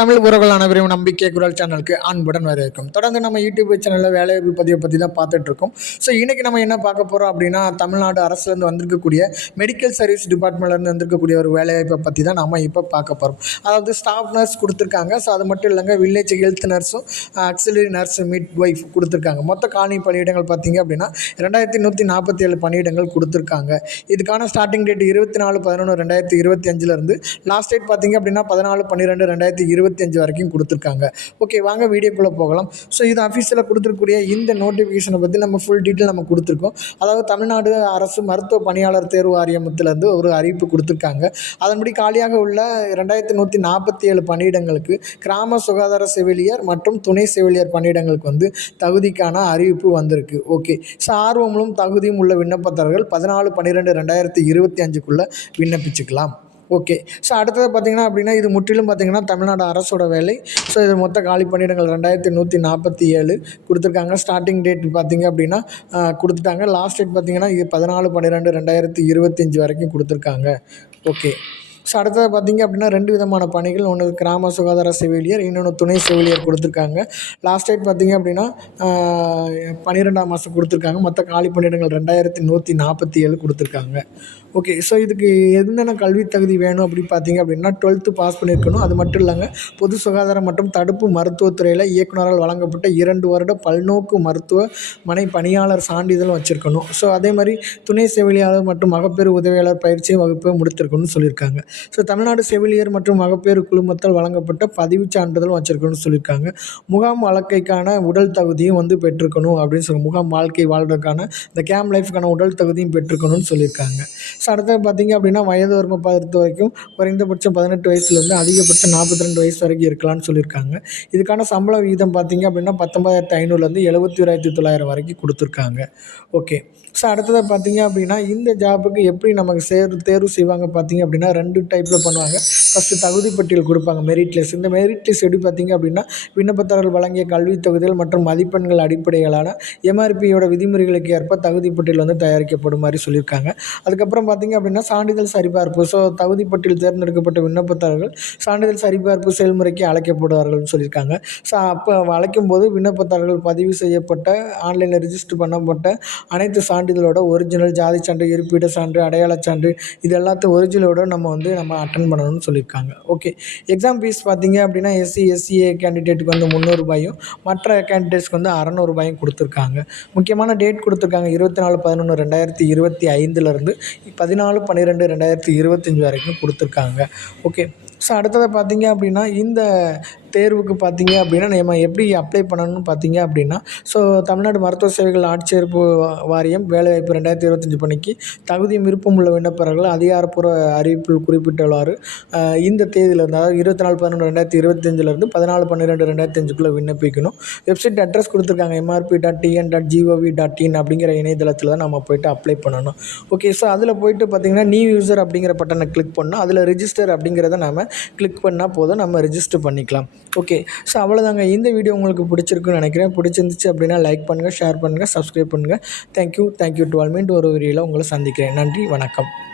தமிழ் உறவுகள் அனைவரையும் நம்பிக்கை குரல் சேனலுக்கு அன்புடன் வரவேற்கும். தொடர்ந்து நம்ம யூடியூப் சேனலில் வேலைவாய்ப்பு பதிவை பற்றி தான் பார்த்துட்ருக்கோம். ஸோ இன்றைக்கி நம்ம என்ன பார்க்க போகிறோம் அப்படின்னா தமிழ்நாடு அரசுலேருந்து வந்திருக்கக்கூடிய மெடிக்கல் சர்வீஸ் டிபார்ட்மெண்ட்லேருந்து வந்திருக்கக்கூடிய ஒரு வேலைவாய்ப்பை பற்றி தான் நம்ம இப்போ பார்க்க போகிறோம் அதாவது ஸ்டாஃப் நர்ஸ் கொடுத்துருக்காங்க. ஸோ அது மட்டும் இல்லைங்க வில்லேஜ் ஹெல்த் நர்ஸும் ஆக்சிலரி நர்ஸ் மிட் ஒய்ஃப் கொடுத்துருக்காங்க. மொத்த காலனி பணியிடங்கள் பார்த்தீங்க அப்படின்னா ரெண்டாயிரத்தி நூற்றி நாற்பத்தி ஏழு பணியிடங்கள் கொடுத்துருக்காங்க. இதுக்கான ஸ்டார்டிங் டேட் இருபத்தி நாலு பதினொன்று ரெண்டாயிரத்தி இருபத்தி அஞ்சுலேருந்து லாஸ்ட் டேட் பார்த்தீங்க அப்படின்னா பதினாலு பன்னிரெண்டு ரெண்டாயிரத்தி இருபது அஞ்சு வரைக்கும் கொடுத்துருக்காங்க. ஓகே வாங்க வீடியோக்குள்ளே போகலாம். ஸோ இது அஃபீஷியலாக கொடுத்துருக்கூடிய இந்த நோட்டிஃபிகேஷனை பற்றி நம்ம ஃபுல் டீட்டெயில் நம்ம கொடுத்துருக்கோம். அதாவது தமிழ்நாடு அரசு மருத்துவ பணியாளர் தேர்வு வாரியமத்திலேருந்து ஒரு அறிவிப்பு கொடுத்துருக்காங்க. அதன்படி காலியாக உள்ள ரெண்டாயிரத்தி நூற்றி நாற்பத்தி ஏழு பணியிடங்களுக்கு கிராம சுகாதார செவிலியர் மற்றும் துணை செவிலியர் பணியிடங்களுக்கு வந்து தகுதிக்கான அறிவிப்பு வந்திருக்கு. ஓகே ஸோ ஆர்வமும் தகுதியும் உள்ள விண்ணப்பதாரர்கள் பதினாலு பன்னிரெண்டு ரெண்டாயிரத்தி இருபத்தி அஞ்சுக்குள்ளே விண்ணப்பிச்சுக்கலாம். ஓகே ஸோ அடுத்தது பார்த்தீங்கன்னா அப்படின்னா இது முற்றிலும் பார்த்தீங்கன்னா தமிழ்நாடு அரசோட வேலை. ஸோ இது மொத்த காலி பணியிடங்கள் ரெண்டாயிரத்தி நூற்றி நாற்பத்தி ஏழு கொடுத்துருக்காங்க. ஸ்டார்டிங் டேட் பார்த்தீங்க அப்படின்னா கொடுத்துட்டாங்க. லாஸ்ட் டேட் பார்த்தீங்கன்னா இது பதினாலு பன்னிரெண்டு ரெண்டாயிரத்தி இருபத்தஞ்சி வரைக்கும் கொடுத்துருக்காங்க. ஓகே ஸோ அடுத்தது பார்த்தீங்க அப்படின்னா ரெண்டு விதமான பணிகள். ஒன்று கிராம சுகாதார செவிலியர் இன்னொன்று துணை செவிலியர் கொடுத்துருக்காங்க. லாஸ்ட் டேட் பார்த்தீங்க அப்படின்னா பன்னிரெண்டாம் மாதம் கொடுத்துருக்காங்க. மொத்த காலி பணியிடங்கள் ரெண்டாயிரத்தி நூற்றி நாற்பத்தி ஏழு கொடுத்துருக்காங்க. ஓகே ஸோ இதுக்கு என்னென்ன கல்வி தகுதி வேணும் அப்படின்னு பார்த்தீங்க அப்படின்னா டுவெல்த்து பாஸ் பண்ணியிருக்கணும். அது மட்டும் இல்லைங்க பொது சுகாதாரம் மற்றும் தடுப்பு மருத்துவத்துறையில் இயக்குனரால் வழங்கப்பட்ட இரண்டு வருட பல்நோக்கு மருத்துவ மனை பணியாளர் சான்றிதழும் வச்சுருக்கணும். ஸோ அதே மாதிரி துணை செவிலியாளர் மற்றும் மகப்பேறு உதவியாளர் பயிற்சி வகுப்பை முடித்திருக்கணும்னு சொல்லியிருக்காங்க. ஸோ தமிழ்நாடு செவிலியர் மற்றும் மகப்பேறு குழுமத்தால் வழங்கப்பட்ட பதிவுச் சான்றிதழும் வச்சுருக்கணும்னு சொல்லியிருக்காங்க. முகாம் வாழ்க்கைக்கான உடல் தகுதியும் வந்து பெற்றிருக்கணும் அப்படின்னு சொல்லி முகாம் வாழ்க்கை வாழ்றதுக்கான இந்த கேம் லைஃப்க்கான உடல் தகுதியும் பெற்றிருக்கணும்னு சொல்லியிருக்காங்க. ஸோ அடுத்தது பார்த்தீங்க அப்படின்னா வயது வரம்பை பொறுத்த வரைக்கும் குறைந்தபட்சம் பதினெட்டு வயசுலேருந்து அதிகபட்சம் நாற்பத்தி ரெண்டு வயசு வரைக்கும் இருக்கலாம்னு சொல்லியிருக்காங்க. இதுக்கான சம்பள விகிதம் பார்த்தீங்க அப்படின்னா பத்தொன்பதாயிரத்து ஐநூறுலேருந்து எழுபத்தி ஓராயிரத்தி தொள்ளாயிரம் வரைக்கும் கொடுத்துருக்காங்க. ஓகே ஸோ அடுத்ததாக பார்த்தீங்க அப்படின்னா இந்த ஜாபுக்கு எப்படி நமக்கு சேர் தேர்வு செய்வாங்க பார்த்தீங்க அப்படின்னா ரெண்டு டைப்பில் பண்ணுவாங்க. ஃபஸ்ட்டு தகுதி பட்டியல் கொடுப்பாங்க மெரிட் லிஸ்ட் இந்த மெரிட் லிஸ்ட் எப்படி பார்த்தீங்க அப்படின்னா விண்ணப்பதாரர்கள் வழங்கிய கல்வி தொகுதிகள் மற்றும் மதிப்பெண்கள் அடிப்படையிலான எம்ஆர்பியோட விதிமுறைகளுக்கு ஏற்ப தகுதி பட்டியல் வந்து தயாரிக்கப்படும் மாதிரி சொல்லியிருக்காங்க. அதுக்கப்புறம் பார்த்தீங்க அப்படின்னா சான்றிதழ் சரிபார்ப்பு. ஸோ தகுதி பட்டியல் தேர்ந்தெடுக்கப்பட்ட விண்ணப்பத்தாரர்கள் சான்றிதழ் சரிபார்ப்பு செயல்முறைக்கு அழைக்கப்படுவார்கள்னு சொல்லியிருக்காங்க. ஸோ அப்போ அழைக்கும் போது விண்ணப்பத்தாரர்கள் பதிவு செய்யப்பட்ட ஆன்லைனில் ரிஜிஸ்டர் பண்ணப்பட்ட அனைத்து சான்றிதழோட ஒரிஜினல் ஜாதி சான்று இருப்பிட சான்று அடையாளச் சான்று இது எல்லாத்தையும் ஒரிஜினலோட நம்ம வந்து நம்ம அட்டன் பண்ணணும்னு சொல்லியிருக்காங்க. ஓகே எக்ஸாம் ஃபீஸ் பார்த்தீங்க அப்படின்னா எஸ்சி எஸ்சிஏ கேண்டிடேட்டுக்கு வந்து முந்நூறுபாயும் மற்ற கேண்டிடேட்ஸ்க்கு வந்து அறநூறுபாயும் கொடுத்துருக்காங்க. முக்கியமான டேட் கொடுத்துருக்காங்க இருபத்தி நாலு பதினொன்று ரெண்டாயிரத்தி இருபத்தி ஐந்துலேருந்து பதினாலு பன்னிரெண்டு ரெண்டாயிரத்தி இருபத்தஞ்சி வரைக்கும் கொடுத்துருக்காங்க. ஓகே ஸோ அடுத்தது பார்த்தீங்க அப்படின்னா இந்த தேர்வுக்கு பார்த்தீங்க அப்படின்னா நம்ம எப்படி அப்ளை பண்ணணும்னு பார்த்தீங்க அப்படின்னா ஸோ தமிழ்நாடு மருத்துவ சேவைகள் ஆட்சேர்ப்பு வாரியம் வேலைவாய்ப்பு ரெண்டாயிரத்தி இருபத்தஞ்சி பணிக்கு தகுதி விருப்பம் உள்ள விண்ணப்பர்கள் அதிகாரப்பூர்வ அறிவிப்பில் குறிப்பிட்டுள்ளார் இந்த தேதியிலிருந்து அதாவது இருபத்தி நாலு பன்னெண்டு ரெண்டாயிரத்தி இருபத்தஞ்சிலேருந்து பதினாலு பன்னிரெண்டு ரெண்டாயிரத்தி அஞ்சுக்குள்ளே விண்ணப்பிக்கணும். வெப்சைட் அட்ரஸ் கொடுத்துருக்காங்க MRB dot TN dot GOV dot in அப்படிங்கிற இணையதளத்தில் தான் நம்ம போயிட்டு அப்ளை பண்ணணும். ஓகே ஸோ அதில் போயிட்டு பார்த்தீங்கன்னா நியூ யூசர் அப்படிங்கிற பட்டனை கிளிக் பண்ணோம் அதில் ரிஜிஸ்டர் அப்படிங்கிறத நம்ம கிளிக் பண்ணால் போதும் நம்ம ரிஜிஸ்டர் பண்ணிக்கலாம். ஓகே ஸோ அவ்வளோதாங்க இந்த வீடியோ உங்களுக்கு பிடிச்சிருக்குன்னு நினைக்கிறேன். பிடிச்சிருந்துச்சு அப்படின்னா லைக் பண்ணுங்கள் ஷேர் பண்ணுங்கள் சப்ஸ்கிரைப் பண்ணுங்கள் தேங்க்யூ தேங்க்யூ டுவெல் ஆல் ஒரு வீடியோவில் உங்களை சந்திக்கிறேன். நன்றி வணக்கம்.